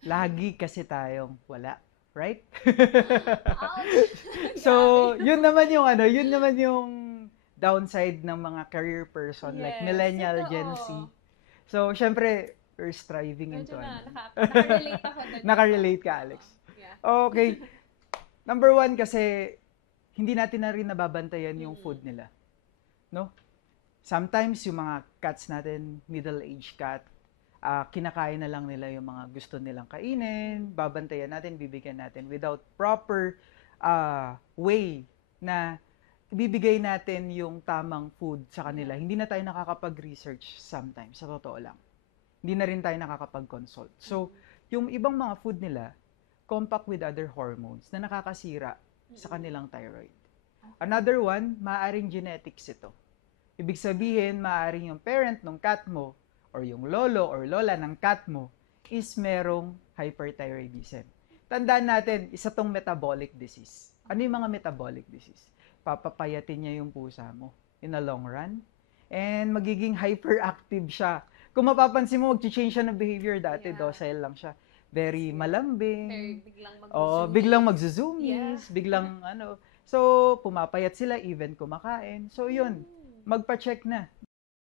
Lagi kasi tayong wala, right? Ouch! So, Grabe. yun naman yung downside ng mga career person like Yes, millennial, Gen Z. totoo. So, syempre, we're striving Medyo into na, ano. naka-relate ako dun ate. Nakarelate ka, Oo. Alex. Yeah. Okay. Number one kasi, hindi natin na rin nababantayan yung Mm-mm. food nila. No? Sometimes yung mga cats natin, middle-aged cat, kinakain na lang nila yung mga gusto nilang kainin, babantayan natin, bibigyan natin without proper way na ibibigay natin yung tamang food sa kanila. Yeah. Hindi na tayo nakakapag-research sometimes, sa totoo lang. Hindi na rin tayo nakakapag-consult. So, Mm-mm. yung ibang mga food nila, compact with other hormones na nakakasira sa Mm-mm. kanilang thyroid. Okay. Another one, maaaring genetics ito. Ibig sabihin, maaaring yung parent ng cat mo or yung lolo or lola ng cat mo is merong hyperthyroidism. Tandaan natin, isa tong metabolic disease. Ano yung mga Okay. metabolic disease? Papapayatin niya yung pusa mo in the long run and magiging hyperactive siya. Kung mapapansin mo, mag-change siya ng behavior dati, Yeah. docile lang siya. Tapos Very very malambing, biglang biglang mag-zoomies. Yeah. magzuzoomies, biglang ano. So, pumapayat sila even kumakain. So, yun, Mm. magpa-check na.